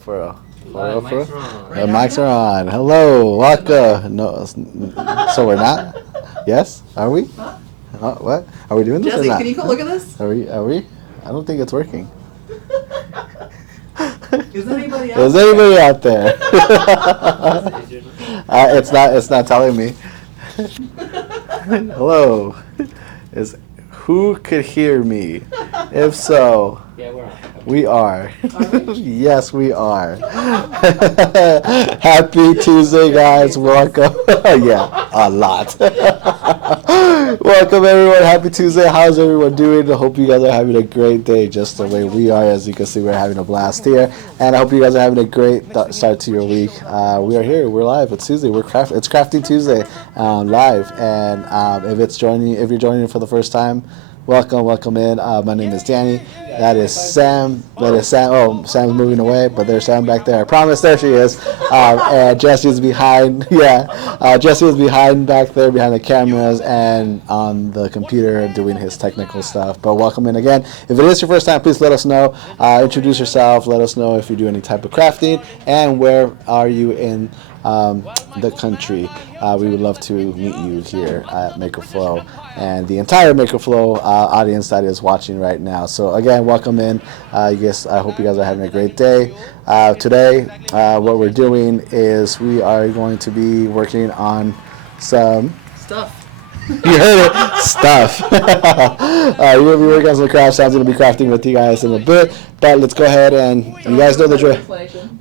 For real. Mics are on. The mics are on. Hello, welcome. No, so we're not. Yes, are we? Huh? What? Are we doing this Jesse, or not? can you come look at this? Are we? I don't think it's working. Is anybody out Is there? anybody out there? It's not telling me. Hello. Who could hear me? If so, Yeah, we're on. we are. Are we? Yes, we are. Happy Tuesday, guys. Welcome. Yeah, a lot. Welcome, everyone. Happy Tuesday. How's everyone doing? I hope you guys are having a great day, just the way we are. As you can see, we're having a blast here. And I hope you guys are having a great start to your week. We are here. We're live. It's Tuesday. It's Crafting Tuesday live. And if you're joining for the first time, welcome in. My name is Danny. That is Sam. Oh, Sam's moving away, but there's Sam back there. I promise, there she is. And Jesse is behind. Yeah, Jesse is behind back there, behind the cameras and on the computer doing his technical stuff. But welcome in again. If it is your first time, please let us know. Introduce yourself. Let us know if you do any type of crafting and where are you in the country. We would love to meet you here at MakerFlo and the entire MakerFlo audience that is watching right now. So again, welcome in. I hope you guys are having a great day. Today, what we're doing is we are going to be working on some Stuff. you heard it. Stuff. You're going to be working on some crafts. Sam's going to be crafting with you guys in a bit. But let's go ahead and you guys know the drill.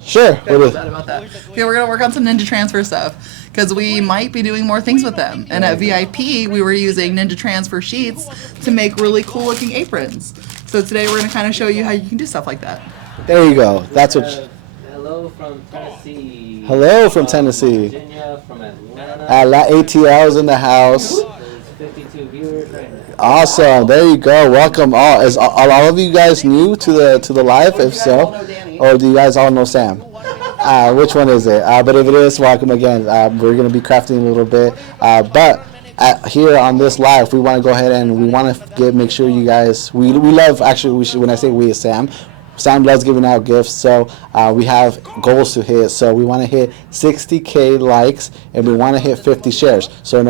Sure. Okay, we're about that. Okay, we're going to work on some Ninja Transfer stuff because we might be doing more things with them. And at VIP, we were using Ninja Transfer sheets to make really cool looking aprons. So today we're going to kind of show you how you can do stuff like that. There you go. That's what. Hello from Tennessee. Hello from Tennessee. Virginia, from Atlanta. ATL's in the house. There's 52 viewers right now. Awesome. There you go. Welcome all. Are all of you guys new to the live? If so, or do you guys all know Sam? Which one is it? But if it is, welcome again. We're going to be crafting a little bit. But here on this live, we want to go ahead and we want to make sure you guys. We love actually. When I say we, is Sam loves giving out gifts, so we have goals to hit. So we want to hit 60K likes, and we want to hit 50 shares. So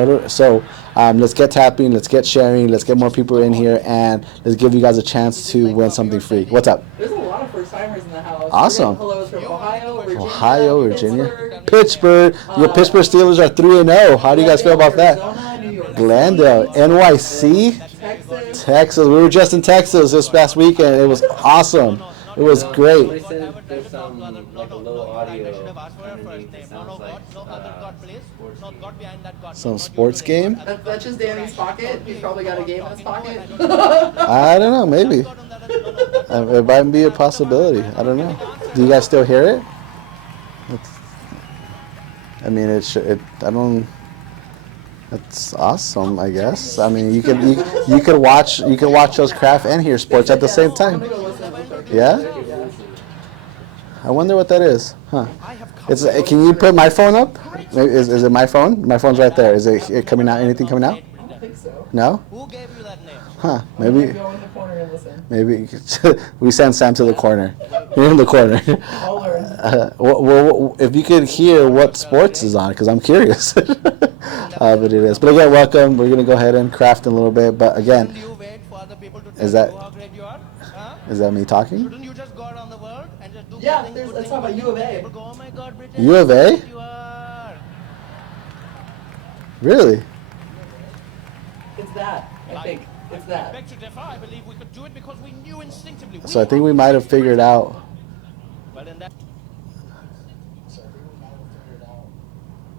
let's get tapping, let's get sharing, let's get more people in here, and let's give you guys a chance to win something free. What's up? There's a lot of first timers in the house. Awesome. Hellos from Ohio, Virginia. Pittsburgh. Your Pittsburgh Steelers are 3-0. How do you guys feel about that? Glendale, NYC, Texas. We were just in Texas this past weekend. It was awesome. It was great. Somebody said there's some like a low audio underneath. It sounds like sports game. Some sports game? That's just Danny's pocket. He's probably got a game in his pocket. I don't know. Maybe. It might be a possibility. I don't know. Do you guys still hear it? I mean, I don't. That's awesome, I guess. I mean, you could watch us craft and hear sports at the same time. Yeah. I wonder what that is. Huh? Can you put my phone up? Is it my phone? My phone's right there. Is it coming out? Anything coming out? I don't think so. No. Who gave you that name? Huh? Maybe. Go in the corner and listen. Maybe we send Sam to the corner. You're in the corner. I'll learn. Well, if you could hear what sports is on, because I'm curious. But it is. But again, welcome. We're gonna go ahead and craft in a little bit. But again, Shouldn't you wait for the people to Is tell that- you how great you are? Huh? is that me talking? Shouldn't you just go around the world and just do Yeah, good things, let's talk about U of A. People go, oh my God, Britain, U of A? you are. Really? It's that. I think. It's that. Beg to differ. I believe we could do it because we knew instinctively. So I think we might have figured out. Well, then that.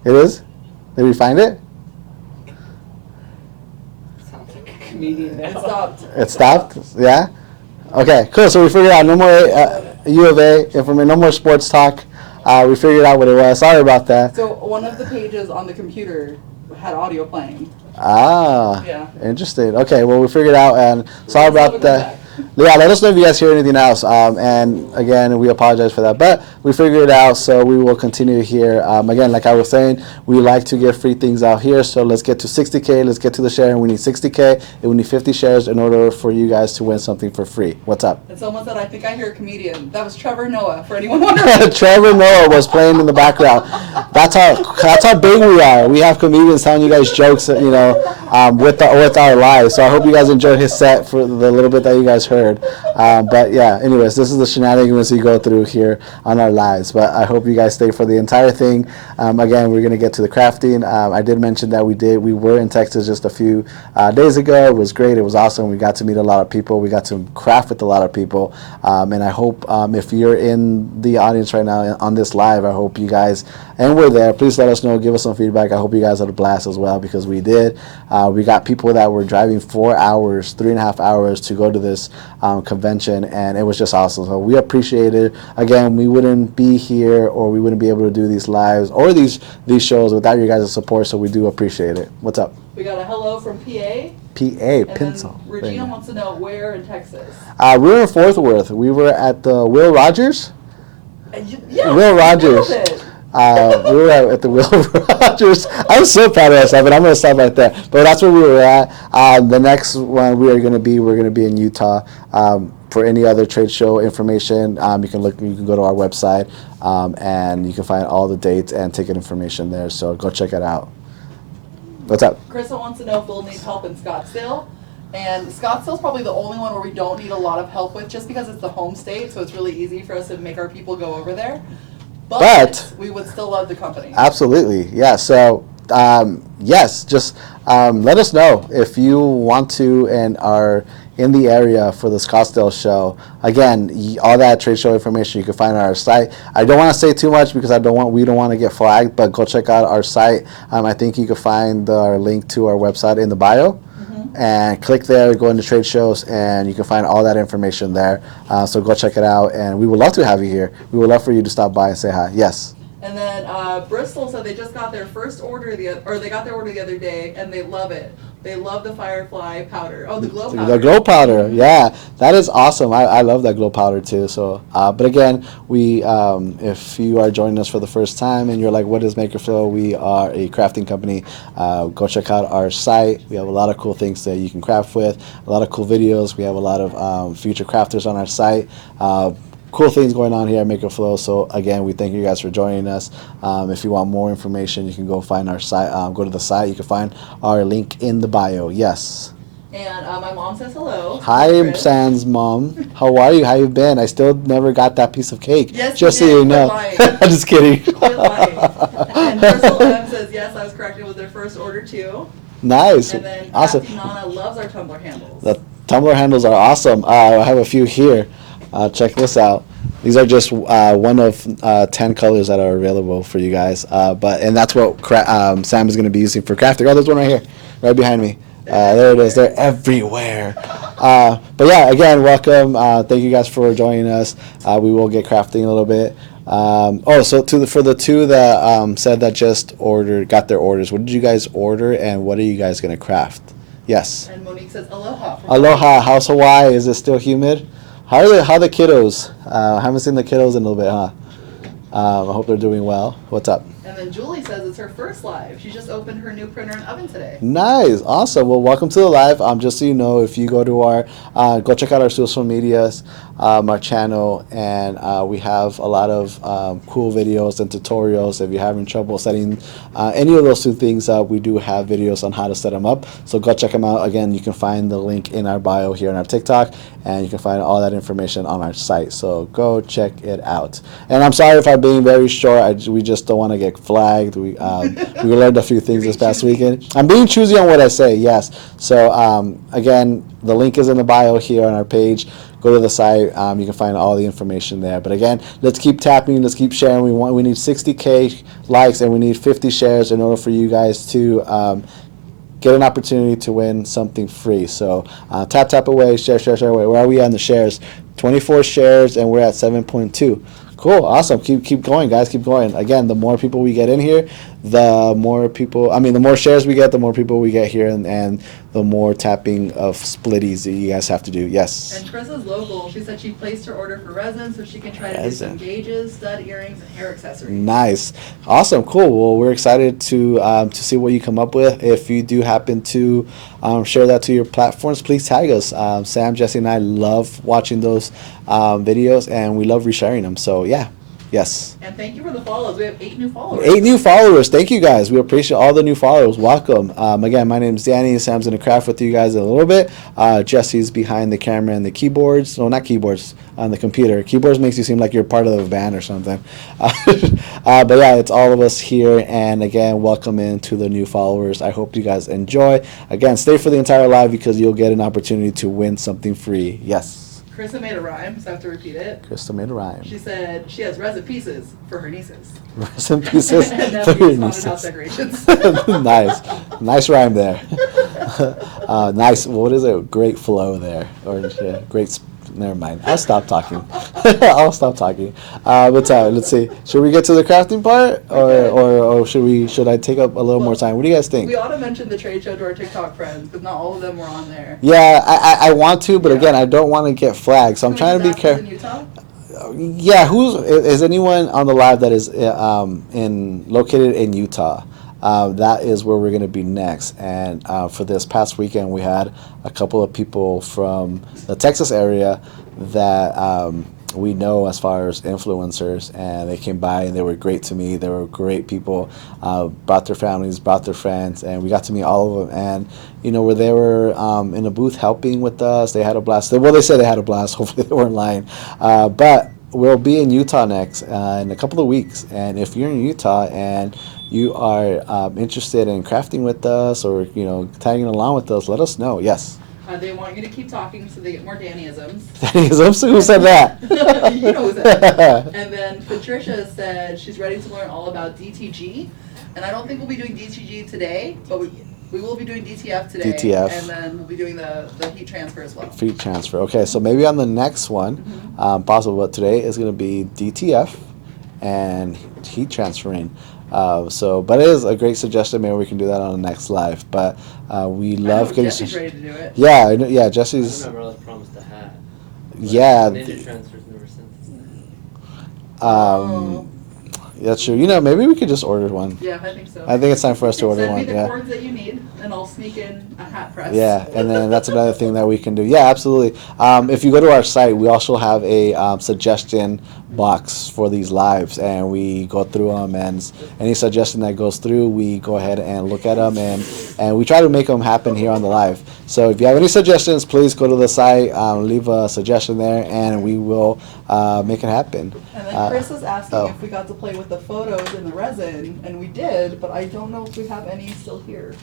It is? Did we find it? Sounds like a comedian now. It stopped. It stopped? Yeah? Okay, cool. So we figured out no more U of A information, no more sports talk. We figured out what it was. Sorry about that. So one of the pages on the computer had audio playing. Ah, Yeah. interesting. Okay, well, we figured out, and sorry about that. Yeah, let us know if you guys hear anything else. And again, we apologize for that, but we figured it out, so we will continue here. Again, like I was saying, we like to get free things out here, so let's get to 60K. Let's get to the share, and we need 60K, and we need 50 shares in order for you guys to win something for free. What's up? And someone said, I think I hear a comedian. That was Trevor Noah, for anyone wondering. Trevor Noah was playing in the background. That's how big we are. We have comedians telling you guys jokes, with our lives. So I hope you guys enjoyed his set for the little bit that you guys heard. But yeah, anyways, this is the shenanigans we go through here on our lives. But I hope you guys stay for the entire thing. Again, we're gonna get to the crafting. I did mention that we were in Texas just a few days ago. It was great. It was awesome. We got to meet a lot of people. We got to craft with a lot of people. And I hope if you're in the audience right now on this live, I hope you guys, and we're there, please let us know, give us some feedback. I hope you guys had a blast as well, because we did. We got people that were driving 4 hours, 3.5 hours to go to this convention, and it was just awesome. So we appreciate it. Again, we wouldn't be here, or we wouldn't be able to do these lives or these shows without your guys' support, so we do appreciate it. What's up? We got a hello from PA. PA, Pencil. Regina wants to know where in Texas. We were in Fort Worth. We were at the Will Rogers. Yeah, Will Rogers. We were at the Will Rogers. I'm so proud of myself, and I'm going to stop right there. But that's where we were at. The next one we're going to be in Utah. For any other trade show information, you can go to our website, and you can find all the dates and ticket information there. So go check it out. What's up? Krista wants to know if we'll need help in Scottsdale. And Scottsdale's probably the only one where we don't need a lot of help with, just because it's the home state, so it's really easy for us to make our people go over there. But we would still love the company. Absolutely, yeah. So yes, just let us know if you want to and are in the area for the Scottsdale show. Again, all that trade show information you can find on our site. I don't want to say too much because we don't want to get flagged, but go check out our site. I think you can find our link to our website in the bio. And click there, go into trade shows, and you can find all that information there. So go check it out, and we would love to have you here. We would love for you to stop by and say hi. Yes. And then Bristol said they just got their first order they got their order the other day, and they love it. They love the Firefly powder. Oh, the glow powder. The glow powder, yeah, that is awesome. I love that glow powder too. So, but again, if you are joining us for the first time and you're like, what is MakerFlo? We are a crafting company. Go check out our site. We have a lot of cool things that you can craft with. A lot of cool videos. We have a lot of future crafters on our site. Cool things going on here at MakerFlo. So again, we thank you guys for joining us. If you want more information, you can go find our site. Go to the site. You can find our link in the bio. Yes. And my mom says hello. Hi, Sam's mom. How are you? How you been? I still never got that piece of cake. Yes, just you so did. you know. I'm just kidding. And Crystal M says yes. I was correct. It was their first order too. Nice. And then awesome. Nana loves our tumbler handles. The tumbler handles are awesome. I have a few here. Check this out. These are just one of 10 colors that are available for you guys. And that's what Sam is going to be using for crafting. Oh, there's one right here, right behind me. There it is. They're everywhere. But yeah, again, welcome. Thank you guys for joining us. We will get crafting a little bit. So for the two that said that just got their orders, what did you guys order, and what are you guys going to craft? Yes. And Monique says aloha. Aloha. How's Hawaii? Is it still humid? How are the kiddos? I haven't seen the kiddos in a little bit, huh? I hope they're doing well. What's up? And then Julie says it's her first live. She just opened her new printer and oven today. Nice, awesome. Well, welcome to the live. Just so you know, if you go to our, go check out our social medias, our channel, and we have a lot of cool videos and tutorials. If you're having trouble setting any of those two things up, we do have videos on how to set them up. So go check them out. Again, you can find the link in our bio here on our TikTok, and you can find all that information on our site. So go check it out. And I'm sorry if I'm being very short. We just don't want to get flagged. We learned a few things this past weekend. I'm being choosy on what I say, yes. So again, the link is in the bio here on our page. Go to the site. You can find all the information there. But again, let's keep tapping. Let's keep sharing. We need 60K likes, and we need 50 shares in order for you guys to get an opportunity to win something free. So tap away, share away. Where are we on the shares? 24 shares, and we're at 7.2. Cool, awesome. Keep going, guys. Keep going. Again, the more people we get in here, the more people, I mean, the more shares we get, the more people we get here, and the more tapping of splitties that you guys have to do. Yes. And Chris is local. She said she placed her order for resin so she can try to do some Resin. gauges, stud earrings, and hair accessories. Nice, awesome, cool. Well, we're excited to see what you come up with. If you do happen to share that to your platforms, please tag us. Sam, Jesse, and I love watching those videos, and we love resharing them. So yeah, yes. And thank you for the follows. We have 8 new followers. 8 new followers. Thank you guys. We appreciate all the new followers. Welcome. Again, my name is Danny. Sam's going to craft with you guys in a little bit. Jesse's behind the camera and the keyboards. No, not keyboards. On the computer. Keyboards makes you seem like you're part of the band or something. But yeah, it's all of us here. And again, welcome into the new followers. I hope you guys enjoy. Again, stay for the entire live because you'll get an opportunity to win something free. Yes. Krista made a rhyme, so I have to repeat it. Krista made a rhyme. She said she has resin pieces for her nieces. Resin pieces And for your nephews, haunted house nieces. decorations. Nice rhyme there. Nice. What is it? Great flow there, or yeah, great. Never mind. I'll stop talking. I'll stop talking. But let's see. Should we get to the crafting part, or should I take up a little more time? What do you guys think? We ought to mention the trade show to our TikTok friends, because not all of them were on there. Yeah, I want to, but again, I don't want to get flagged, so I'm Who's trying to be that? careful. In Utah? Yeah, is anyone on the live that is located in Utah? That is where we're going to be next. And for this past weekend, we had a couple of people from the Texas area that we know as far as influencers, and they came by and they were great to me. They were great people, brought their families, brought their friends, and we got to meet all of them. And where they were in a booth helping with us, they had a blast. Well, they said they had a blast. Hopefully they weren't lying. But we'll be in Utah next in a couple of weeks. And if you're in Utah and you are interested in crafting with us, or tagging along with us, let us know. Yes. They want you to keep talking so they get more Dannyisms. Dannyisms? Who said that? You know who said that. And then Patricia said she's ready to learn all about DTG. And I don't think we'll be doing DTG today, but we will be doing DTF today. DTF. And then we'll be doing the heat transfer as well. Heat transfer. Okay, so maybe on the next one, possible, but today is going to be DTF and heat transferring. But it is a great suggestion. Maybe we can do that on the next live. But we love getting. Jesse's ready to do it. Yeah, yeah. Jesse's. I remember I promised a hat. Yeah. Ninja transfers never sent us Oh. That's true. Maybe we could just order one. Yeah, I think so. I think it's time for us to order Send me one. the Yeah. cords that you need, and I'll sneak in a hat press. Yeah, and then that's another thing that we can do. Yeah, absolutely. If you go to our site, we also have a suggestion box for these lives, and we go through them, and any suggestion that goes through, we go ahead and look at them, and we try to make them happen here on the live. So if you have any suggestions, please go to the site, leave a suggestion there, and we will make it happen. And then Chris is asking oh. if we got to play with the photos in the resin, and we did, but I don't know if we have any still here.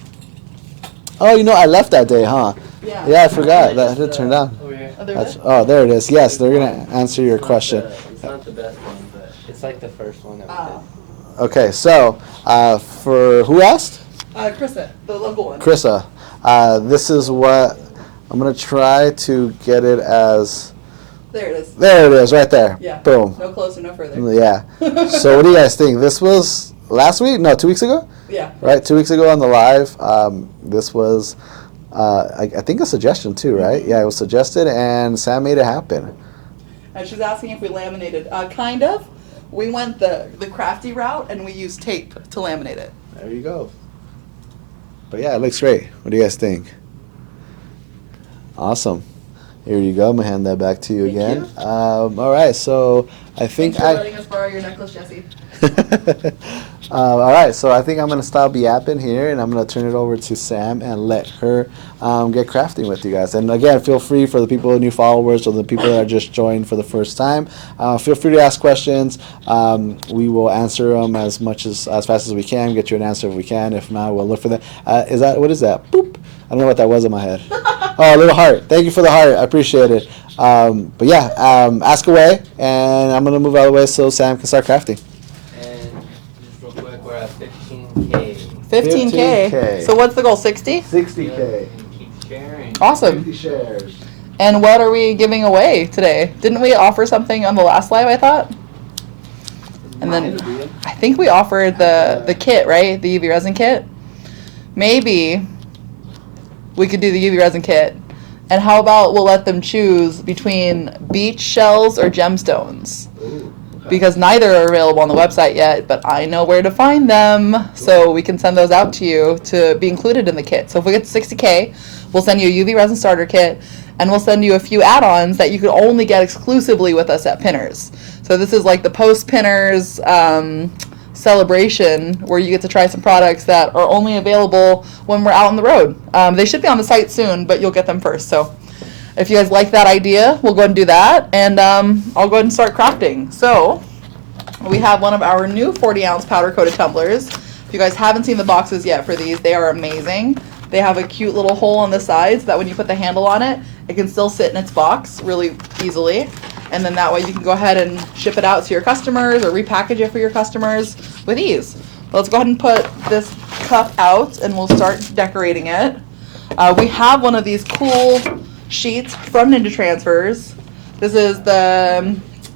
Oh, I left that day, huh? Yeah. Yeah, I forgot. That did turn down. over here. Oh, there That's, it is? oh, there it is. Yes, they're going to answer your question. It's not the best one, but it's like the first one that we Ah. did. Okay, so for who asked? Krista, the local one. Krissa. This is what I'm going to try to get it as. There it is. There it is, right there. Yeah. Boom. No closer, no further. Yeah. So what do you guys think? This was last week? No, 2 weeks ago? Yeah. Right, 2 weeks ago on the live. This was, I think, a suggestion too, right? Yeah, it was suggested, and Sam made it happen. And she's asking if we laminated. Kind of. We went the crafty route, and we used tape to laminate it. There you go. But yeah, it looks great. What do you guys think? Awesome. Here you go. I'm going to hand that back to you Thank again. you. All right, so I think Thanks for letting us borrow your necklace, Jesse. All right, so I think I'm going to stop yapping here, and I'm going to turn it over to Sam and let her get crafting with you guys. And again, feel free for the people, new followers, or the people that are just joined for the first time, feel free to ask questions. We will answer them as fast as we can, get you an answer if we can. If not, we'll look for that. What is that? Boop. I don't know what that was in my head. Oh, a little heart. Thank you for the heart. I appreciate it. But yeah, ask away, and I'm going to move out of the way so Sam can start crafting. And just real quick, we're at 15K. 15K. So what's the goal? 60? 60K. And keep sharing. Awesome. shares. And what are we giving away today? Didn't we offer something on the last live, I thought? And then I think we offered the kit, right? The UV resin kit. Maybe we could do the UV resin kit. And how about we'll let them choose between beach shells or gemstones? Because neither are available on the website yet, but I know where to find them. So we can send those out to you to be included in the kit. So if we get to 60K, we'll send you a UV resin starter kit, and we'll send you a few add-ons that you could only get exclusively with us at Pinners. So this is like the post Pinners celebration where you get to try some products that are only available when we're out on the road. They should be on the site soon, but you'll get them first. So if you guys like that idea, we'll go ahead and do that, and I'll go ahead and start crafting. So we have one of our new 40-ounce powder-coated tumblers. If you guys haven't seen the boxes yet for these, they are amazing. They have a cute little hole on the side so that when you put the handle on it, it can still sit in its box really easily. And then that way you can go ahead and ship it out to your customers or repackage it for your customers with ease. Let's go ahead and put this cup out and we'll start decorating it. We have one of these cool sheets from Ninja Transfers. This is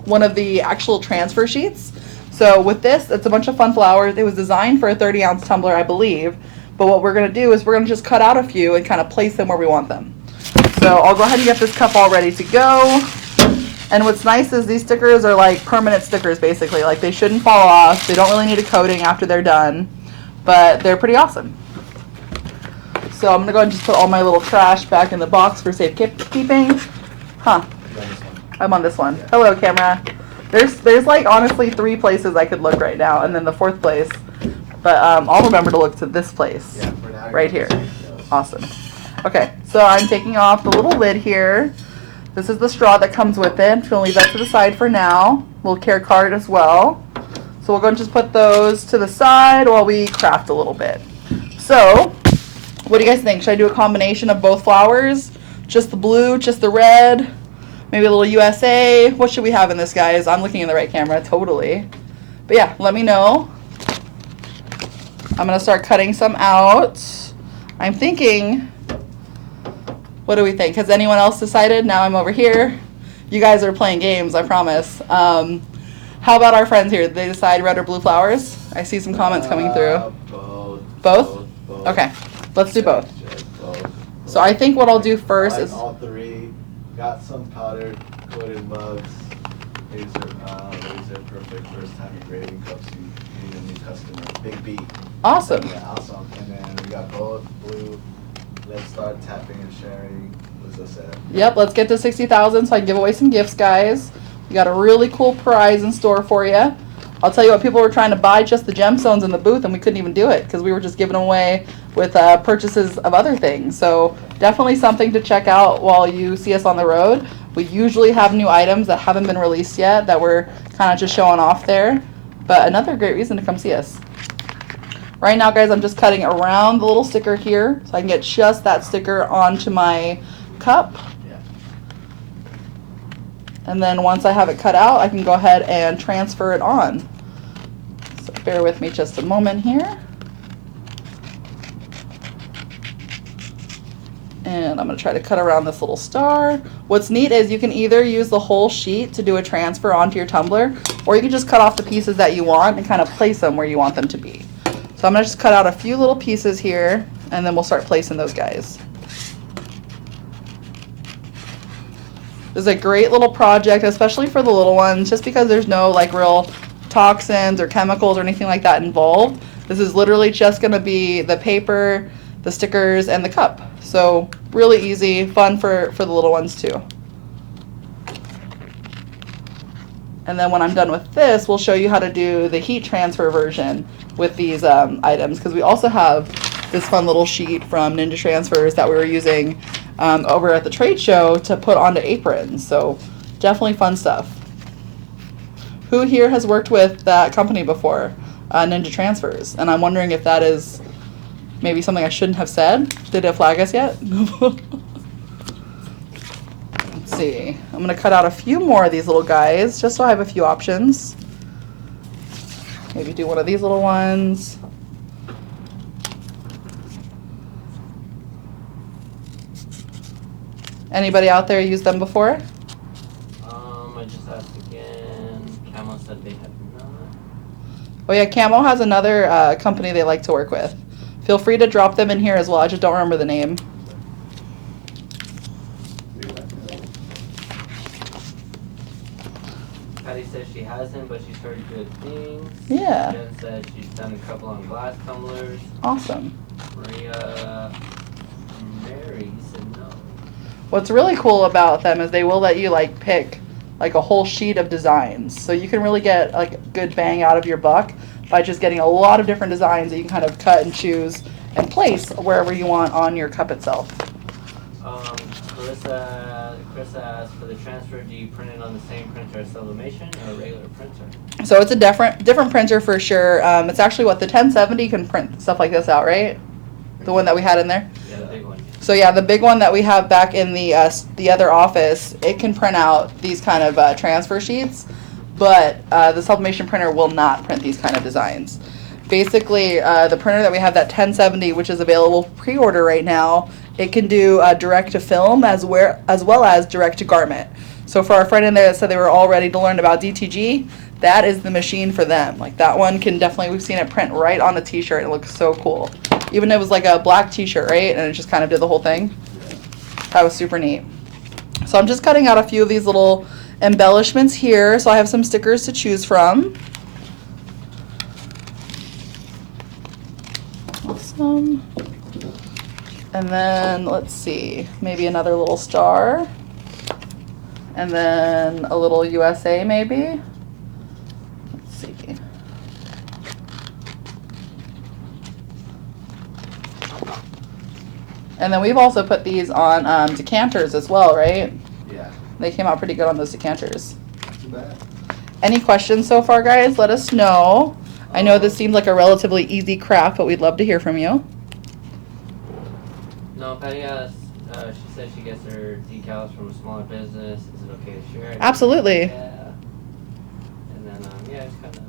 one of the actual transfer sheets. So with this, it's a bunch of fun flowers. It was designed for a 30-ounce tumbler, I believe. But what we're going to do is we're going to just cut out a few and kind of place them where we want them. So I'll go ahead and get this cup all ready to go. And what's nice is these stickers are like permanent stickers, basically. Like, they shouldn't fall off. They don't really need a coating after they're done. But they're pretty awesome. So I'm going to go ahead and just put all my little trash back in the box for safekeeping. Huh. I'm on this one. Hello, camera. There's like honestly 3 places I could look right now, and then the 4th place. But I'll remember to look to this place right here. Awesome. Okay, so I'm taking off the little lid here. This is the straw that comes with it. I'm going to leave that to the side for now. Little care card as well. So we'll go and just put those to the side while we craft a little bit. So, what do you guys think? Should I do a combination of both flowers? Just the blue, just the red? Maybe a little USA? What should we have in this, guys? I'm looking in the right camera, totally. But yeah, let me know. I'm going to start cutting some out. I'm thinking, what do we think? Has anyone else decided? Now I'm over here. You guys are playing games, I promise. How about our friends here? Did they decide red or blue flowers? I see some comments coming through. Both? Okay, let's do both. So I think what I'll do first is... all 3. Got some powder coated mugs. These are perfect first time engraving cups. You need a new customer. Big B. Awesome. Yeah, awesome. And then we got both blue. Let's start tapping and sharing. What's this at? Yep, let's get to 60,000 so I can give away some gifts, guys. We got a really cool prize in store for you. I'll tell you what, people were trying to buy just the gemstones in the booth and we couldn't even do it because we were just giving away with purchases of other things. So definitely something to check out while you see us on the road. We usually have new items that haven't been released yet that we're kind of just showing off there. But another great reason to come see us. Right now, guys, I'm just cutting around the little sticker here so I can get just that sticker onto my cup. And then once I have it cut out, I can go ahead and transfer it on. So bear with me just a moment here. And I'm going to try to cut around this little star. What's neat is you can either use the whole sheet to do a transfer onto your tumbler, or you can just cut off the pieces that you want and kind of place them where you want them to be. So I'm going to just cut out a few little pieces here, and then we'll start placing those guys. This is a great little project, especially for the little ones, just because there's no like real toxins or chemicals or anything like that involved. This is literally just going to be the paper, the stickers, and the cup. So really easy, fun for the little ones too. And then when I'm done with this, we'll show you how to do the heat transfer version with these items, because we also have this fun little sheet from Ninja Transfers that we were using over at the trade show to put onto aprons. So definitely fun stuff. Who here has worked with that company before, Ninja Transfers? And I'm wondering if that is maybe something I shouldn't have said. Did it flag us yet? Let's see. I'm going to cut out a few more of these little guys just so I have a few options. Maybe do one of these little ones. Anybody out there use them before? I just asked again. Camel said they have not. Oh yeah, Camo has another company they like to work with. Feel free to drop them in here as well. I just don't remember the name. Patty says she hasn't, but she's heard good things. Yeah. Jen said she's done a couple on glass tumblers. Awesome. Mary said no. What's really cool about them is they will let you like pick like a whole sheet of designs. So you can really get like a good bang out of your buck by just getting a lot of different designs that you can kind of cut and choose and place wherever you want on your cup itself. Carissa asked, for the transfer, do you print it on the same printer as Sublimation or a regular printer? So it's a different printer for sure. It's actually what the 1070 can print stuff like this out, right? The one that we had in there. Yeah, the big one. So yeah, the big one that we have back in the other office, it can print out these kind of transfer sheets, but the Sublimation printer will not print these kind of designs. Basically, the printer that we have, that 1070, which is available pre-order right now, it can do direct to film as well as direct to garment. So for our friend in there that said they were all ready to learn about DTG, that is the machine for them. Like that one can definitely, we've seen it print right on a t-shirt. It looks so cool. Even it was like a black t-shirt, right? And it just kind of did the whole thing. That was super neat. So I'm just cutting out a few of these little embellishments here. So I have some stickers to choose from. Awesome. And then let's see, maybe another little star. And then a little USA maybe. Let's see. And then we've also put these on decanters as well, right? Yeah. They came out pretty good on those decanters. Not too bad. Any questions so far, guys? Let us know. I know this seems like a relatively easy craft, but we'd love to hear from you. No, Patty asked, she said she gets her decals from a smaller business. Is it okay to share it? Absolutely. Yeah. And then, yeah, it's kind of...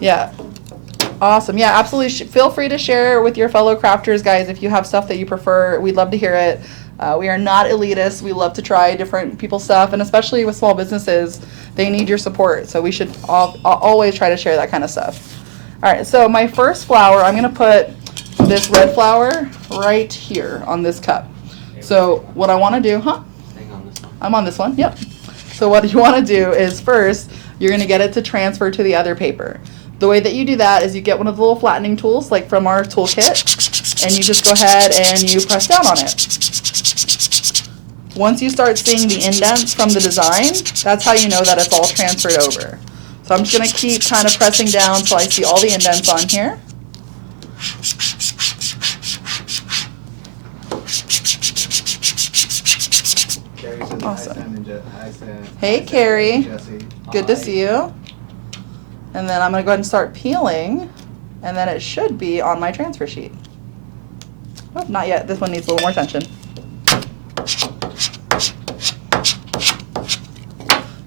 Yeah. Awesome. Yeah, absolutely. Feel free to share with your fellow crafters, guys, if you have stuff that you prefer. We'd love to hear it. We are not elitist. We love to try different people's stuff, and especially with small businesses, they need your support. So we should always try to share that kind of stuff. All right, so my first flower, I'm going to put this red flower right here on this cup. So what I want to do, Hang on this one. I'm on this one, yep. So what you want to do is first, you're going to get it to transfer to the other paper. The way that you do that is you get one of the little flattening tools, like from our toolkit, and you just go ahead and you press down on it. Once you start seeing the indents from the design, that's how you know that it's all transferred over. So I'm just going to keep kind of pressing down until I see all the indents on here. Awesome. Hey, Carrie. Good to see you. And then I'm going to go ahead and start peeling, and then it should be on my transfer sheet. Oh, not yet. This one needs a little more attention.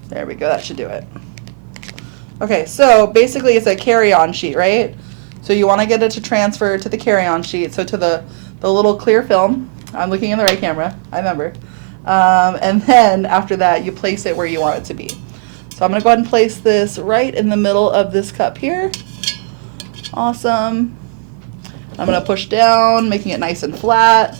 There we go. That should do it. Okay, so basically it's a carry-on sheet, right? So you want to get it to transfer to the carry-on sheet, so to the little clear film. I'm looking in the right camera. I remember. And then after that, you place it where you want it to be. So I'm going to go ahead and place this right in the middle of this cup here. Awesome. I'm going to push down, making it nice and flat.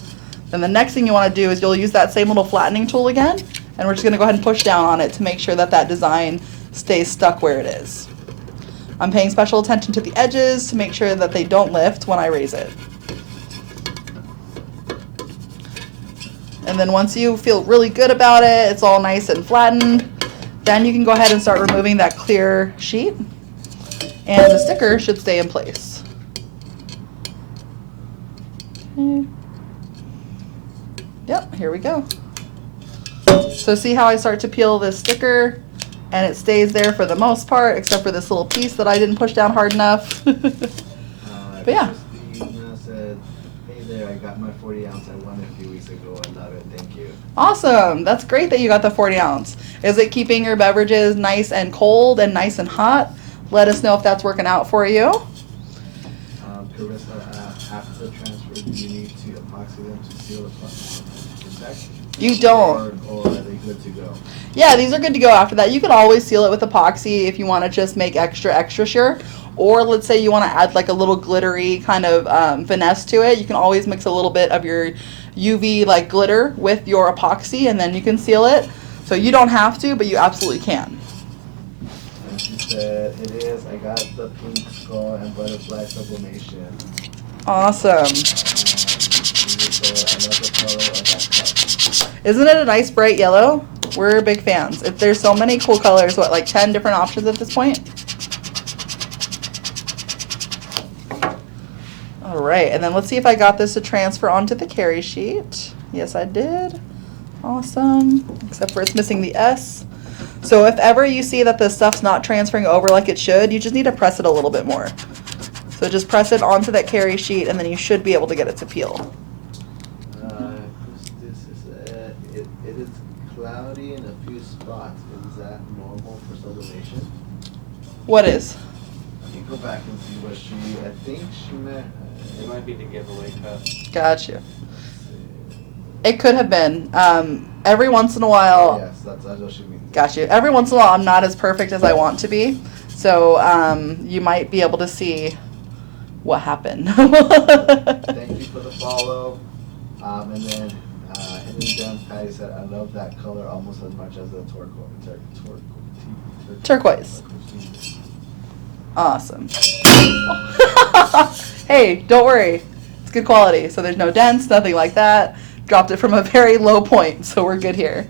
Then the next thing you want to do is you'll use that same little flattening tool again, and we're just going to go ahead and push down on it to make sure that that design stays stuck where it is. I'm paying special attention to the edges to make sure that they don't lift when I raise it. And then once you feel really good about it, it's all nice and flattened, then you can go ahead and start removing that clear sheet, and the sticker should stay in place. Okay. Yep, here we go. So see how I start to peel this sticker, and it stays there for the most part, except for this little piece that I didn't push down hard enough. But yeah. Christina said, hey there, I got my 40 ounce. I won it a few weeks ago. I love it. Thank you. Awesome. That's great that you got the 40 ounce. Is it keeping your beverages nice and cold and nice and hot? Let us know if that's working out for you. Carissa, after the transfer, do you need to epoxy them to seal the protect? You don't. Or are they good to go. Yeah, these are good to go after that. You can always seal it with epoxy if you want to just make extra sure. Or let's say you want to add like a little glittery kind of finesse to it. You can always mix a little bit of your UV like glitter with your epoxy and then you can seal it. So you don't have to, but you absolutely can. And she said, it is, I got the pink skull and butterfly sublimation. Awesome. I love the color of that cup. Isn't it a nice bright yellow? We're big fans. There's so many cool colors. What, like 10 different options at this point? All right, and then let's see if I got this to transfer onto the carry sheet. Yes, I did. Awesome. Except for it's missing the S. So if ever you see that the stuff's not transferring over like it should, you just need to press it a little bit more. So just press it onto that carry sheet and then you should be able to get it to peel. It is cloudy in a few spots. Is that normal for sublimation? What is? Let me go back and see what I think she meant. It might be the giveaway cup. Gotcha. It could have been. Every once in a while. Yes, that's what she means. Gotcha. Every once in a while, I'm not as perfect as I want to be. So you might be able to see what happened. Thank you for the follow. And then Hidden Gems Patty said, I love that color almost as much as the Turquoise. Awesome. Hey, don't worry. It's good quality. So there's no dents, nothing like that. Dropped it from a very low point, so we're good here.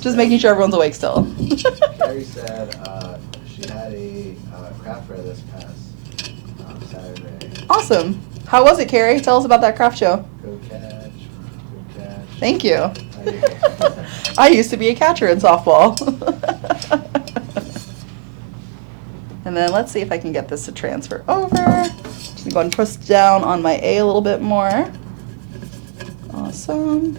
Just making sure everyone's awake still. Carrie said she had a craft fair this past Saturday. Awesome. How was it, Carrie? Tell us about that craft show. Good catch. Thank you. I used to be a catcher in softball. And then let's see if I can get this to transfer over. Just gonna go ahead and push down on my A a little bit more. Awesome.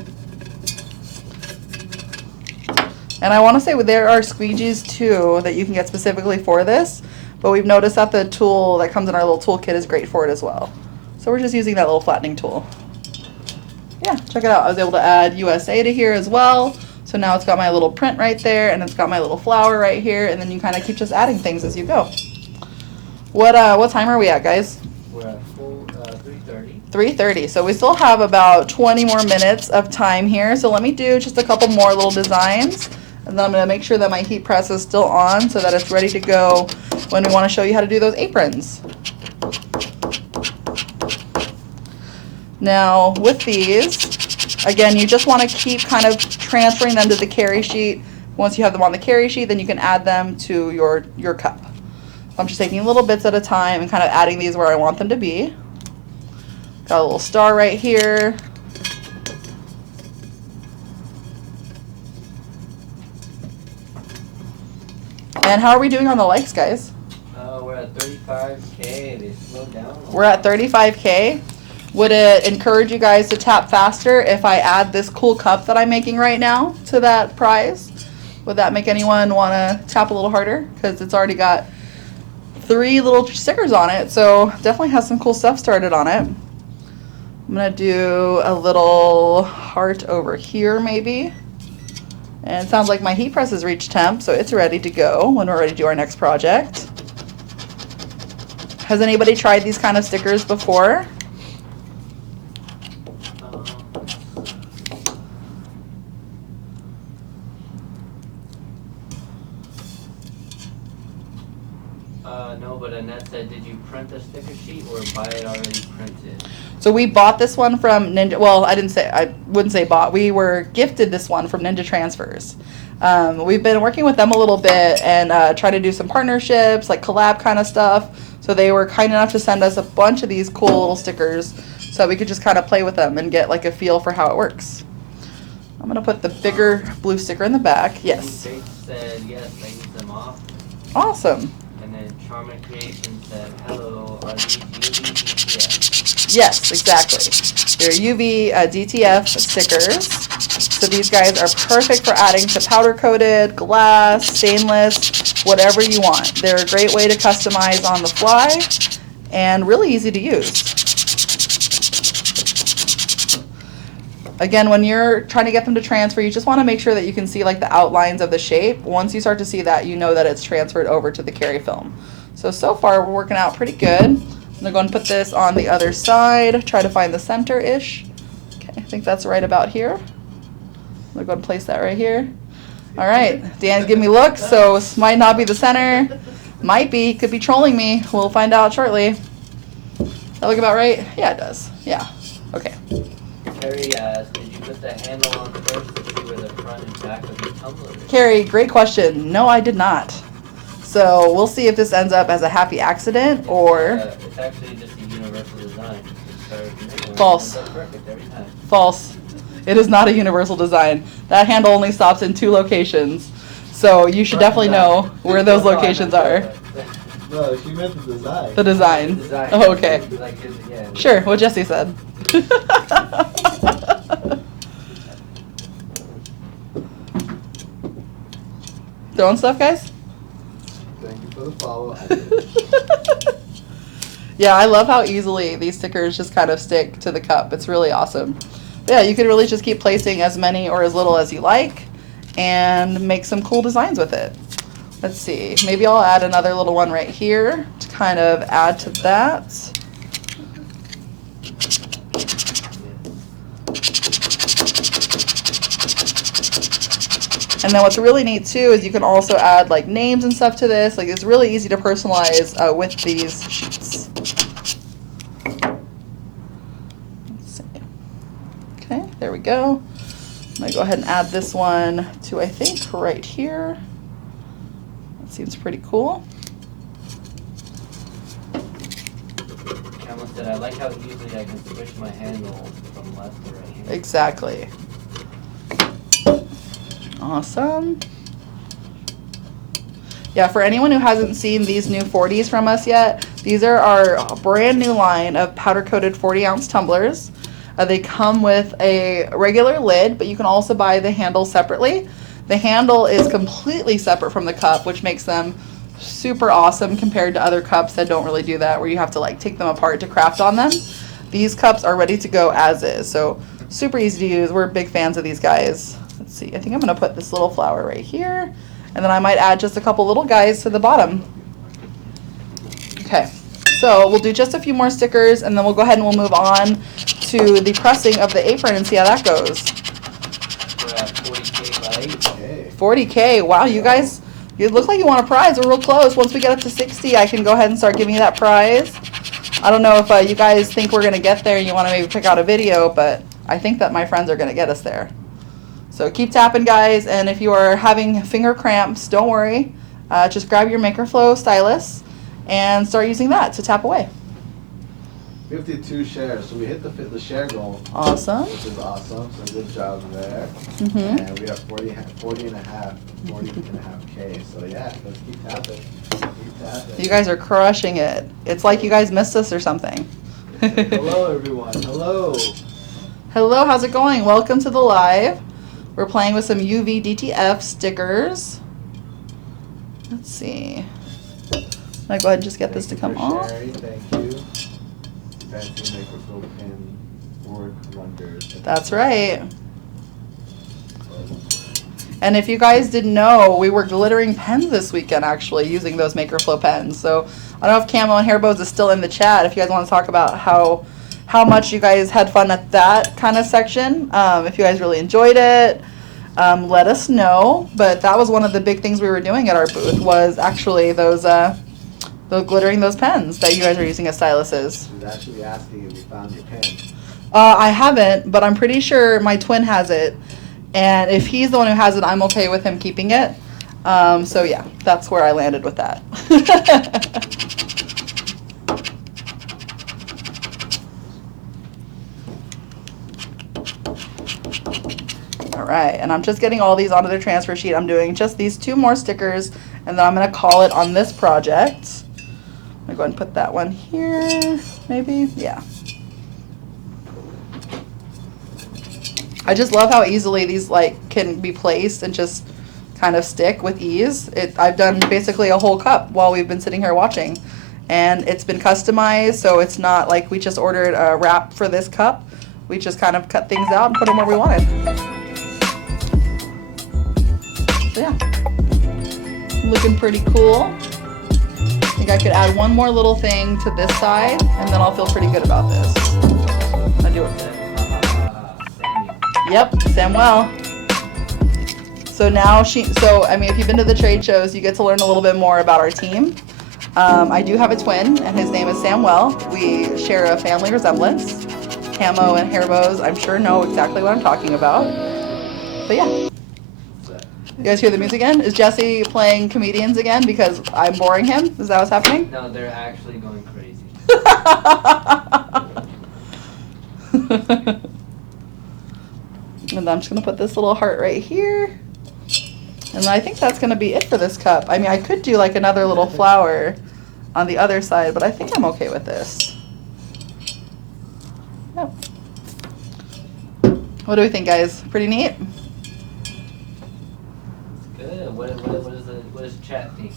And I want to say there are squeegees too that you can get specifically for this, but we've noticed that the tool that comes in our little toolkit is great for it as well. So we're just using that little flattening tool. Yeah, check it out. I was able to add USA to here as well. So now it's got my little print right there and it's got my little flower right here, and then you kind of keep just adding things as you go. What time are we at, guys? We're at 3:30. 3:30. So we still have about 20 more minutes of time here. So let me do just a couple more little designs. And then I'm going to make sure that my heat press is still on so that it's ready to go when we want to show you how to do those aprons. Now with these, again, you just want to keep kind of transferring them to the carry sheet. Once you have them on the carry sheet, then you can add them to your cup. So I'm just taking little bits at a time and kind of adding these where I want them to be. Got a little star right here. And how are we doing on the likes, guys? We're at 35K. They slowed down. We're at 35K. Would it encourage you guys to tap faster if I add this cool cup that I'm making right now to that prize? Would that make anyone want to tap a little harder? Because it's already got 3 little stickers on it, so definitely has some cool stuff started on it. I'm going to do a little heart over here maybe. And it sounds like my heat press has reached temp, so it's ready to go when we're ready to do our next project. Has anybody tried these kind of stickers before? No, but Annette said, did you print the sticker sheet or buy it already printed? So we bought this one from Ninja. Well, I wouldn't say bought. We were gifted this one from Ninja Transfers. We've been working with them a little bit and try to do some partnerships, like collab kind of stuff. So they were kind enough to send us a bunch of these cool little stickers so we could just kind of play with them and get like a feel for how it works. I'm gonna put the bigger blue sticker in the back. Yes. Faith said, yes, I used them off. Awesome. And then Charmin Creation said, hello, are these UV DTF? Yes, exactly. They're UV DTF stickers. So these guys are perfect for adding to powder coated, glass, stainless, whatever you want. They're a great way to customize on the fly and really easy to use. Again, when you're trying to get them to transfer, you just want to make sure that you can see like the outlines of the shape. Once you start to see that, you know that it's transferred over to the carry film. So far we're working out pretty good. I'm gonna go and put this on the other side, try to find the center-ish. Okay, I think that's right about here. I'm gonna go and place that right here. All right, Dan's giving me looks, so this might not be the center. Might be, could be trolling me. We'll find out shortly. Does that look about right? Yeah, it does. Yeah, okay. Carrie asked, did you put the handle on first to see where the front and back of your tumbler is? Carrie, great question. No, I did not. So we'll see if this ends up as a happy accident or... It's actually just a universal design. False. It ends up perfect every time. False. It is not a universal design. That handle only stops in 2 locations. So you should definitely know where those locations are. No, she meant the design. The design. Design. Oh, okay. Like his again. Sure, what Jesse said. Throwing stuff, guys? Thank you for the follow. Yeah, I love how easily these stickers just kind of stick to the cup. It's really awesome. But yeah, you can really just keep placing as many or as little as you like and make some cool designs with it. Let's see, maybe I'll add another little one right here to kind of add to that. And then what's really neat too is you can also add like names and stuff to this. Like it's really easy to personalize with these sheets. Let's see. Okay, there we go. I'm gonna go ahead and add this one to I think right here. That seems pretty cool. Cameron said, I like how easily I can switch my handle from left to right hand. Exactly. Awesome. Yeah, for anyone who hasn't seen these new 40s from us yet, these are our brand new line of powder coated 40-ounce tumblers. They come with a regular lid, but you can also buy the handle separately. The handle is completely separate from the cup, which makes them super awesome compared to other cups that don't really do that, where you have to like take them apart to craft on them. These cups are ready to go as is, so super easy to use. We're big fans of these guys. Let's see, I think I'm gonna put this little flower right here, and then I might add just a couple little guys to the bottom. Okay, so we'll do just a few more stickers, and then we'll go ahead and we'll move on to the pressing of the apron and see how that goes. We're at 40K by 40K, wow, you guys, you look like you want a prize. We're real close. Once we get up to 60, I can go ahead and start giving you that prize. I don't know if you guys think we're gonna get there and you wanna maybe pick out a video, but I think that my friends are gonna get us there. So keep tapping, guys, and if you are having finger cramps, don't worry. Just grab your MakerFlo stylus and start using that to tap away. 52 shares, so we hit the share goal. Awesome. Which is awesome, so good job there. Mm-hmm. And we have 40 and a half K, so yeah, let's keep tapping. Keep tapping. You guys are crushing it. It's like you guys missed us or something. Hello, everyone. Hello. Hello, how's it going? Welcome to the live. We're playing with some UV DTF stickers. Let's see. I'm gonna go ahead and just get this to come off. Sherry, thank you. Fancy MakerFlo pen work wonders. That's right. And if you guys didn't know, we were glittering pens this weekend actually using those MakerFlo pens. So I don't know if Camo and Hairbows is still in the chat. If you guys want to talk about how much you guys had fun at that kind of section. If you guys really enjoyed it, let us know. But that was one of the big things we were doing at our booth was actually those glittering those pens that you guys are using as styluses. She's actually asking if you found your pen. I haven't, but I'm pretty sure my twin has it. And if he's the one who has it, I'm okay with him keeping it. So yeah, that's where I landed with that. All right, and I'm just getting all these onto the transfer sheet. I'm doing just these 2 more stickers, and then I'm gonna call it on this project. I'm gonna go ahead and put that one here, maybe, yeah. I just love how easily these like can be placed and just kind of stick with ease. I've done basically a whole cup while we've been sitting here watching, and it's been customized, so it's not like we just ordered a wrap for this cup. we just kind of cut things out and put them where we wanted. So yeah, looking pretty cool. I think I could add one more little thing to this side, and then I'll feel pretty good about this. I do it. Yep, Samuel. So now I mean, if you've been to the trade shows, you get to learn a little bit more about our team. I do have a twin, and his name is Samuel. We share a family resemblance. Camo and hair bows, I'm sure know exactly what I'm talking about. But yeah. You guys hear the music again? Is Jesse playing comedians again because I'm boring him? Is that what's happening? No, they're actually going crazy. And I'm just going to put this little heart right here. And I think that's going to be it for this cup. I mean, I could do like another little flower on the other side, but I think I'm okay with this. Yep. What do we think, guys? Pretty neat? Good. What does the chat think?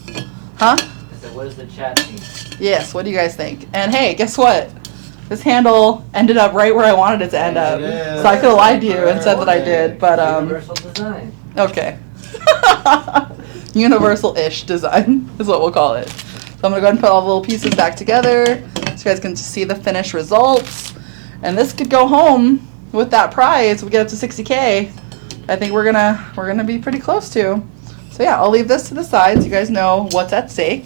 Huh? I said, what does the chat think? Yes, what do you guys think? And hey, guess what? This handle ended up right where I wanted it to end up. So I could have lied to you and said that I did, but Universal design. okay. Universal-ish design is what we'll call it. So I'm gonna go ahead and put all the little pieces back together so you guys can see the finished results. And this could go home with that prize. We get up to 60K. I think we're gonna be pretty close to. So yeah, I'll leave this to the side so you guys know what's at stake.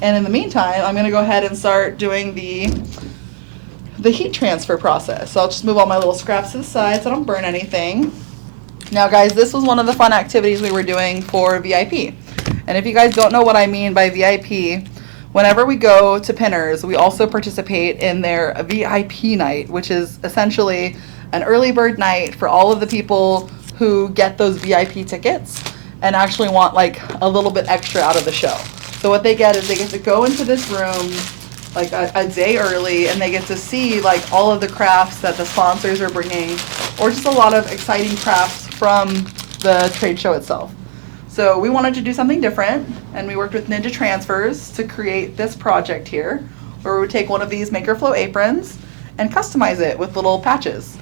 And in the meantime, I'm gonna go ahead and start doing the heat transfer process. So I'll just move all my little scraps to the side so I don't burn anything. Now guys, this was one of the fun activities we were doing for VIP. And if you guys don't know what I mean by VIP, whenever we go to Pinners, we also participate in their VIP night, which is essentially an early bird night for all of the people who get those VIP tickets and actually want like a little bit extra out of the show. So what they get is they get to go into this room like a day early, and they get to see like all of the crafts that the sponsors are bringing, or just a lot of exciting crafts from the trade show itself. So we wanted to do something different, and we worked with Ninja Transfers to create this project here, where we would take one of these MakerFlo aprons and customize it with little patches.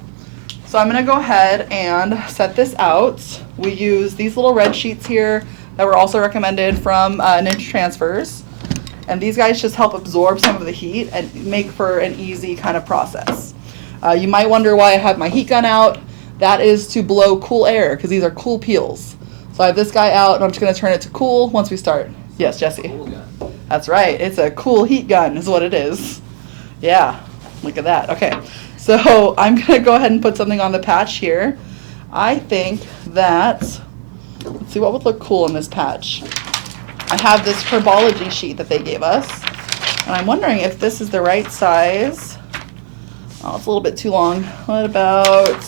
So I'm gonna go ahead and set this out. We use these little red sheets here that were also recommended from Ninja Transfers. And these guys just help absorb some of the heat and make for an easy kind of process. You might wonder why I have my heat gun out. That is to blow cool air, because these are cool peels. So I have this guy out, and I'm just going to turn it to cool once we start. Yes, Jesse? Cool gun. That's right. It's a cool heat gun is what it is. Yeah, look at that. Okay, so I'm going to go ahead and put something on the patch here. I think that, let's see what would look cool in this patch. I have this herbology sheet that they gave us, and I'm wondering if this is the right size. Oh, it's a little bit too long. What about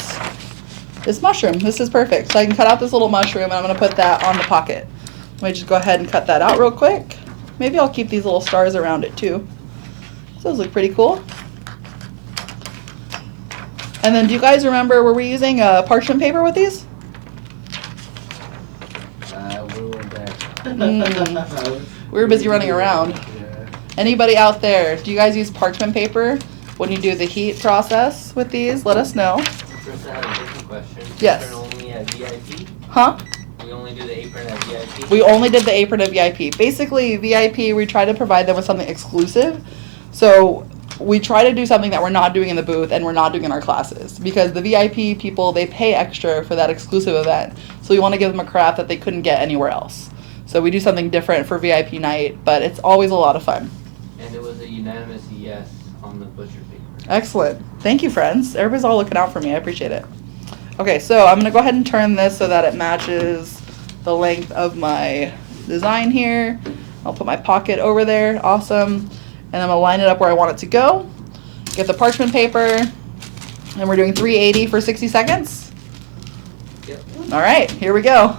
this mushroom? This is perfect. So I can cut out this little mushroom, and I'm going to put that on the pocket. Let me just go ahead and cut that out real quick. Maybe I'll keep these little stars around it too. So those look pretty cool. And then do you guys remember, were we using parchment paper with these? We were busy running around. Anybody out there, do you guys use parchment paper when you do the heat process with these? Let us know. First, I have a different question. Yes. Apron only at VIP? Huh? We only do the apron at VIP? We only did the apron at VIP. Basically, VIP, we try to provide them with something exclusive. So we try to do something that we're not doing in the booth and we're not doing in our classes. Because the VIP people, they pay extra for that exclusive event. So we want to give them a craft that they couldn't get anywhere else. So we do something different for VIP night, but it's always a lot of fun. And it was a unanimous yes on the butcher paper. Excellent. Thank you, friends. Everybody's all looking out for me. I appreciate it. Okay, so I'm going to go ahead and turn this so that it matches the length of my design here. I'll put my pocket over there. Awesome. And I'm going to line it up where I want it to go. Get the parchment paper. And we're doing 380 for 60 seconds. Yep. All right, here we go.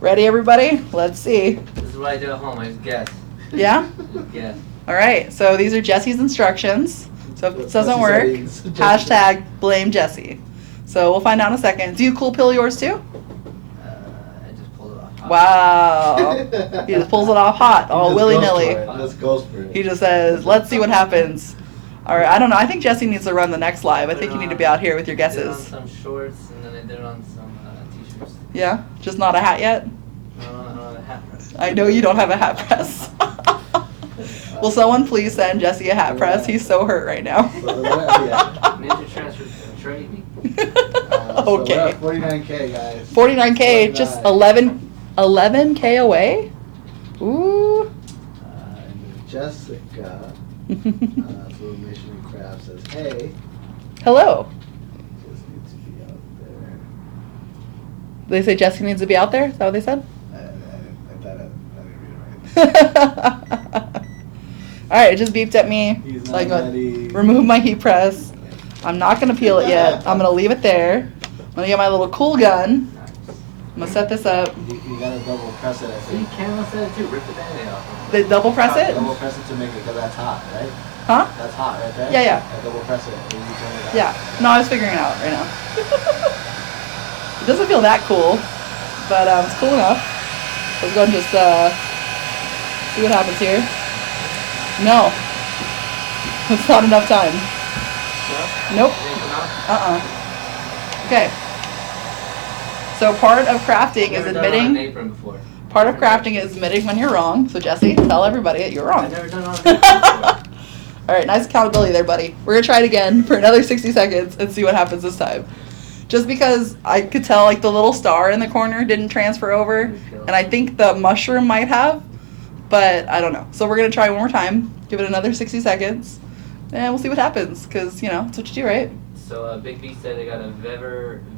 Ready, everybody? Let's see. This is what I do at home. I just guess. Yeah? Just guess. All right, so these are Jesse's instructions. So if this doesn't work, hashtag blame Jesse. So we'll find out in a second. Do you cool pill yours too? I just pulled it off. Wow. He just pulls it off hot, all willy-nilly. Let's go for it. He just says, let's see what happens. All right, I don't know. I think Jesse needs to run the next live. I think you need to be out here with your I did it on guesses. some shorts, and then I did it on some t-shirts. Yeah, just not a hat yet. I don't know the hat press. I know you don't have a hat press. Will someone please send Jesse a hat press? He's so hurt right now. Ninja Transfer's gonna trade me. Okay. So we're at 49K, guys. 49K, just 11K away. Ooh. And Jessica, MakerFlo Crafts says, hey, Hello. just need to be out there. They say Jesse needs to be out there? Is that what they said? I didn't read it right. Alright, it just beeped at me. He's So not I go, ready. remove my heat press. I'm not going to peel it yet. I'm going to leave it there. I'm going to get my little cool gun. Nice. I'm going to set this up. You gotta double press it, I See, think. Camel said it too. Rip the band-aid off. They double press it? Double press it to make it, because that's hot, right? Huh? That's hot, right there? Yeah. Double press it. And you turn it on. Yeah. No, I was figuring it out right now. It doesn't feel that cool, but it's cool enough. Let's go and just see what happens here. No. It's not enough time. Nope. Okay. So part of crafting is An admitting. apron before. Part of crafting is admitting when you're wrong. So Jesse, tell everybody that you're wrong. I've never done it on an apron before. All right, nice accountability there, buddy. We're gonna try it again for another 60 seconds and see what happens this time. Just because I could tell like the little star in the corner didn't transfer over, and I think the mushroom might have, but I don't know. So we're gonna try one more time, give it another 60 seconds, and we'll see what happens. Cause you know, that's what you do, right? So Big B said they got a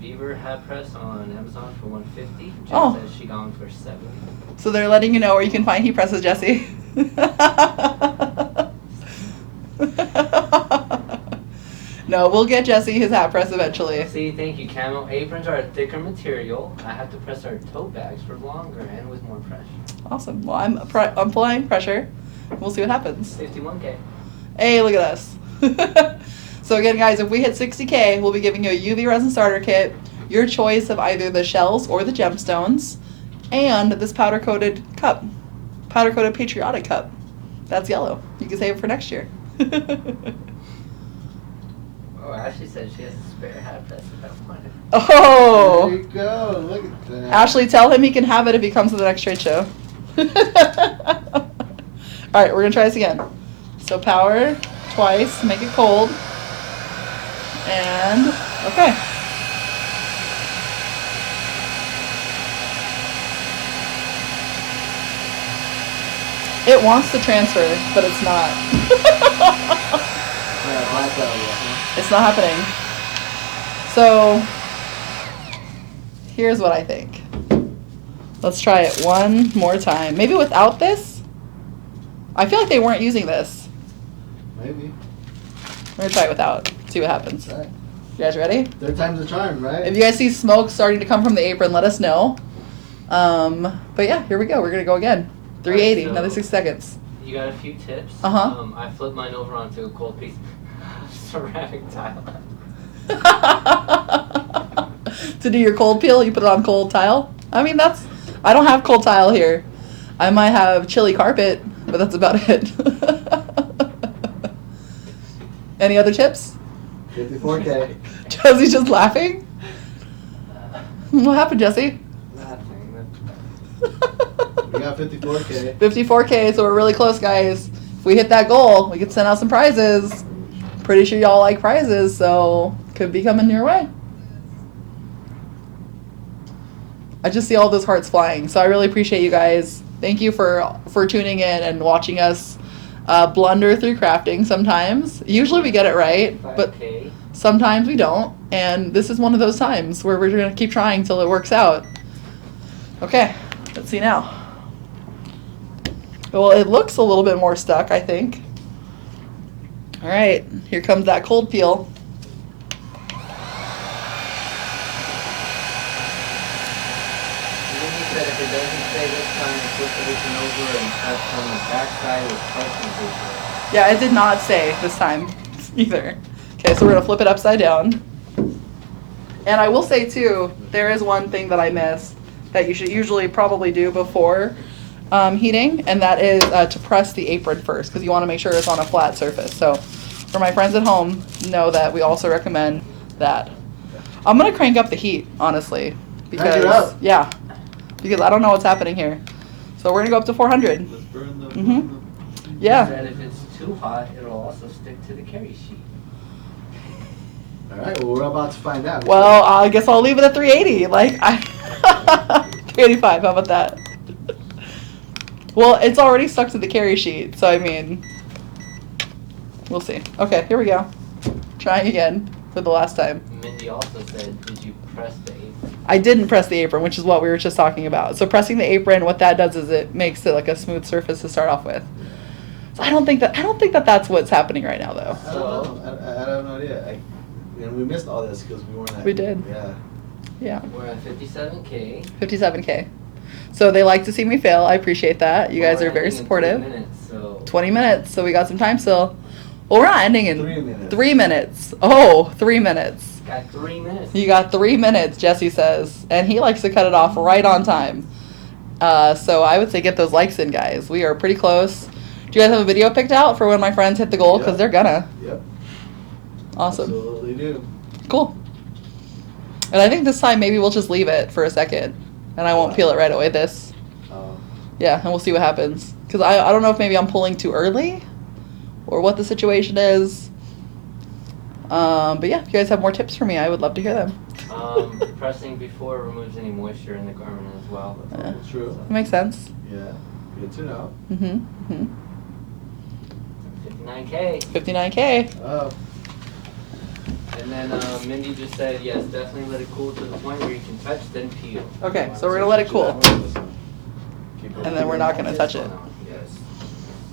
Weaver hat press on Amazon for $150. Jen Oh. says she got one for $70. So they're letting you know where you can find heat presses, Jesse. No, we'll get Jesse his hat press eventually. See, thank you, Camo. Aprons are a thicker material. I have to press our tote bags for longer and with more pressure. Awesome. Well, I'm applying pressure. We'll see what happens. 51K. Hey, look at us. So again, guys, if we hit 60K, we'll be giving you a UV resin starter kit, your choice of either the shells or the gemstones, and this powder-coated cup, powder-coated patriotic cup. That's yellow. You can save it for next year. Oh, Ashley said she has a spare hat press if I want it. Oh! There you go. Look at that. Ashley, tell him he can have it if he comes to the next trade show. Alright, we're going to try this again. So power twice, make it cold. And, okay. It wants to transfer, but it's not. It's not happening. So, here's what I think. Let's try it one more time. Maybe without this? I feel like they weren't using this. Maybe. We're gonna try it without. See what happens. Right. You guys ready? Third time's the charm, right? If you guys see smoke starting to come from the apron, let us know. But yeah, here we go. We're gonna go again. 380, so- another 6 seconds. You got a few tips. Uh-huh. I flipped mine over onto a cold piece of ceramic tile. To do your cold peel, you put it on cold tile. I mean, I don't have cold tile here. I might have chili carpet, but that's about it. Any other tips? 54K. Jesse's just laughing. What happened, Jesse? We got 54K. 54K, so we're really close, guys. If we hit that goal, we could send out some prizes. Pretty sure y'all like prizes, so could be coming your way. I just see all those hearts flying, so I really appreciate you guys. Thank you for tuning in and watching us blunder through crafting sometimes. Usually we get it right, but 5K. sometimes we don't, and this is one of those times where we're going to keep trying till it works out. Okay, let's see now. Well, it looks a little bit more stuck, I think. All right, here comes that cold peel. He said if it doesn't say this time, flip everything over and cut from the backside with parchment paper. Yeah, it did not say this time either. Okay, so we're gonna flip it upside down. And I will say too, there is one thing that I missed that you should usually probably do before heating, and that is to press the apron first, because you want to make sure it's on a flat surface. So we're for my friends at home, know that we also recommend that. I'm gonna crank up the heat, honestly, because Crank it up. yeah, because I don't know what's happening here. So we're gonna go up to 400. Let's burn them. Mhm. Yeah. And if it's too hot, it'll also stick to the carry sheet. All right, well, we're about to find out. Well, I guess I'll leave it at 380. Like, 385. How about that? Well, it's already stuck to the carry sheet, so I mean, we'll see. Okay, here we go. Trying again for the last time. Mindy also said, did you press the apron? I didn't press the apron, which is what we were just talking about. So pressing the apron, what that does is it makes it like a smooth surface to start off with. So I don't think that that's what's happening right now, though. I don't know. I have no idea. And we missed all this because we weren't at. We did. Yeah. Yeah. We're at 57K. 57K. So they like to see me fail. I appreciate that. You guys We're are very ending in supportive. 20 minutes, so 20 minutes, so we got some time still. Well, we're not ending in 3 minutes. 3 minutes. Oh, 3 minutes. got 3 minutes. You got 3 minutes, Jesse says. And he likes to cut it off right on time. So I would say get those likes in, guys. We are pretty close. Do you guys have a video picked out for when my friends hit the goal? Because Yep. they're gonna. Yep. Awesome. Absolutely do. Cool. And I think this time maybe we'll just leave it for a second. And I won't peel it right away this. Yeah, and we'll see what happens. Because I don't know if maybe I'm pulling too early or what the situation is. But yeah, if you guys have more tips for me, I would love to hear them. Pressing before removes any moisture in the garment as well. That's all. True. That makes sense. Yeah. Good to know. Mm-hmm. 59K. 59K. Oh. And then Mindy just said, yes, definitely let it cool to the point where you can touch, then peel. Okay, so we're gonna let it cool. Keep And then we're not gonna touch it. Yes.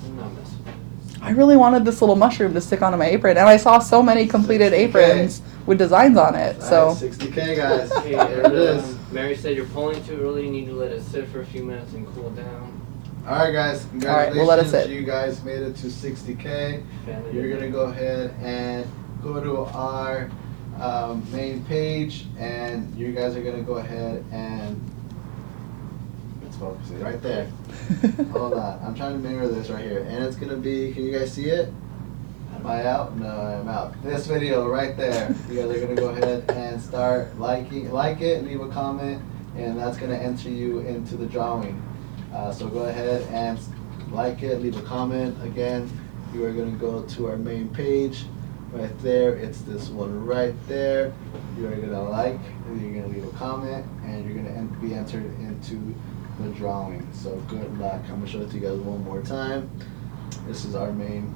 I'm not messing with this. I really wanted this little mushroom to stick onto my apron, and I saw so many completed 60K. aprons with designs on it. So Alright, 60K, guys. Okay, There it is. Mary said you're pulling too early, you need to let it sit for a few minutes and cool down. All right, guys. Congratulations. we'll let it sit. You guys made it to 60K. You're gonna go ahead and go to our main page, and you guys are gonna go ahead and let's focus it right there. Hold on, I'm trying to mirror this right here, and it's gonna be. Can you guys see it? Am I out? No, I'm out. This video right there. You guys are gonna go ahead and start like it, leave a comment, and that's gonna enter you into the drawing. So go ahead and like it, leave a comment. Again, you are gonna go to our main page. Right there, it's this one right there. You're gonna like, and you're gonna leave a comment, and you're gonna be entered into the drawing. So good luck. I'm gonna show it to you guys one more time. This is our main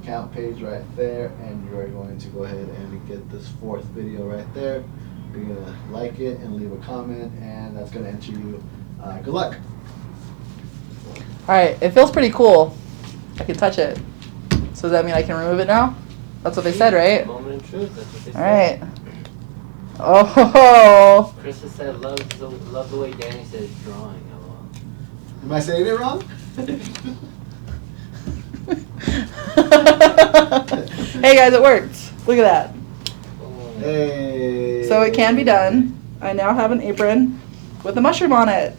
account page right there, and you are going to go ahead and get this 4th video right there. You're gonna like it and leave a comment, and that's gonna enter you. Good luck. all right, it feels pretty cool. I can touch it. So does that mean I can remove it now? That's what they said, right? Moment of truth, that's what they All said. right. Oh. Krista said, love the way Danny says drawing. LOL. Am I saying it wrong? Hey guys, it worked. Look at that. Hey. So it can be done. I now have an apron with a mushroom on it.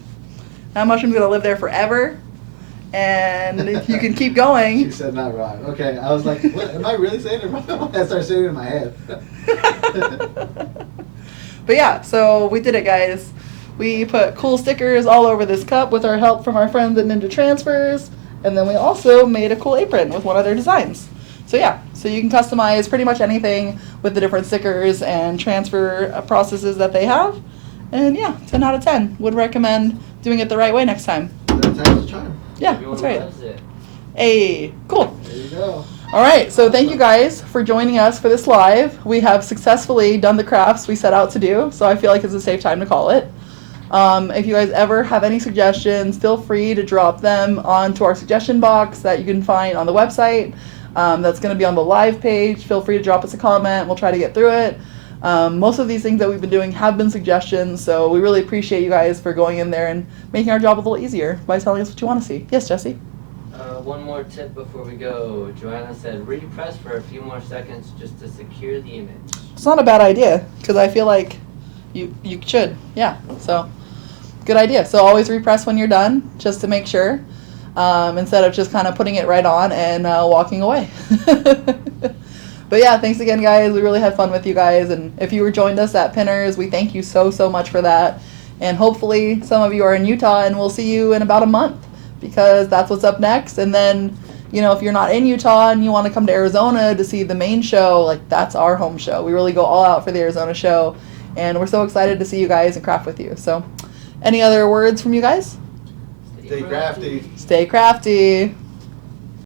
That mushroom's gonna live there forever, and you can keep She going. said not wrong. Okay, I was like, what, am I really saying it wrong? I started saying it in my head. But yeah, so we did it, guys. We put cool stickers all over this cup with our help from our friends at Ninja Transfers, and then we also made a cool apron with one of their designs. So yeah, so you can customize pretty much anything with the different stickers and transfer processes that they have. And yeah, 10 out of 10. Would recommend doing it the right way next time. That time's a charm. Yeah, Everyone that's right. loves it. Hey, cool. There you go. All right, so thank you guys for joining us for this live. We have successfully done the crafts we set out to do, so I feel like it's a safe time to call it. If you guys ever have any suggestions, feel free to drop them onto our suggestion box that you can find on the website. That's going to be on the live page. Feel free to drop us a comment. We'll try to get through it. Most of these things that we've been doing have been suggestions, so we really appreciate you guys for going in there and making our job a little easier by telling us what you want to see. Yes, Jesse? One more tip before we go. Joanna said, repress for a few more seconds just to secure the image. It's not a bad idea, because I feel like you should. Yeah, so good idea. So always repress when you're done, just to make sure, instead of just kind of putting it right on and walking away. But yeah, thanks again, guys. We really had fun with you guys. And if you were joined us at Pinners, we thank you so, so much for that. And hopefully some of you are in Utah, and we'll see you in about a month, because that's what's up next. And then, you know, if you're not in Utah and you want to come to Arizona to see the main show, like, that's our home show. We really go all out for the Arizona show. And we're so excited to see you guys and craft with you. So any other words from you guys? Stay crafty. Stay crafty.